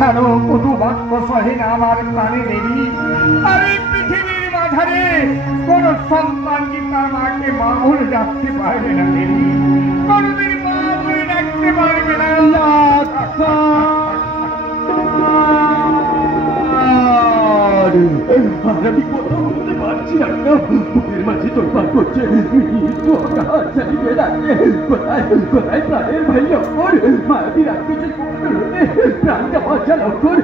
কেন কটু বাক্য সহে না আমার প্রাণে দেবী? আর এই পৃথিবীর মাঝারে কোন সন্তান কি তার মাকে মা বলে ডাকতে পারবে না দেবী? কোনদিন মা বলে ডাকতে পারবে না। আমি কথা বলতে পারছি না, বুকের মাঝে তোলপাড় করছে। কোথায় কোথায় প্রাণের ভাই লক্ষ্মণ? মায়াবী রাক্ষসের কুকুর হতে প্রাণটা বাঁচা লক্ষ্মণ।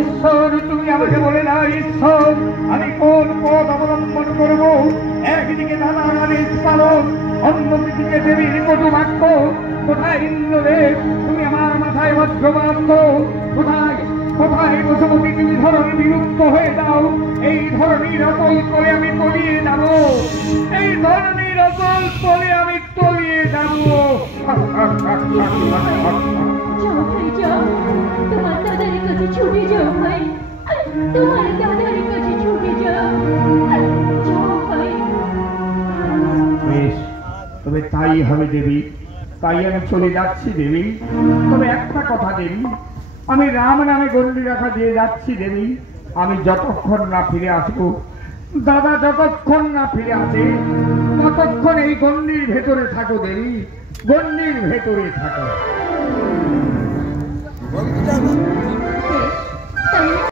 ঈশ্বর, তুমি আমাকে বলে দাও ঈশ্বর, আমি কোন পথ অবলম্বন করবো? একদিকে দাদার আদেশ পালন, অন্যদিকে দেবীর কটু বাক্য। কোথায় ইন্দ্রদেব, তুমি আমার মাথায় বজ্রপাত করো। কোথায় কোথায় বসুমতী, তুমি ধরনী বিলুপ্ত হয়ে যাও। এই ধরনীর অচল করে আমি তলিয়ে যাব, এই ধরনীর অচল করে আমি তলিয়ে যাব। যাও ভাই যাও, তোমার দাদার কাছে ছুটে যাও ভাই, তোমার দাদার কাছে ছুটে যাও। যাও ভাই। বেশ, তবে তাই হবে দেবী, তাই আমি চলে যাচ্ছি দেবী। তবে একটা কথা দেবী, আমি রাম নামে গণ্ডি রাখা দিয়ে যাচ্ছি দেবী। আমি যতক্ষণ না ফিরে আসবো, দাদা যতক্ষণ না ফিরে আসে, ততক্ষণ এই গণ্ডির ভেতরে থাকো দেবী, গণ্ডির ভেতরে থাকো। বেশ, তাই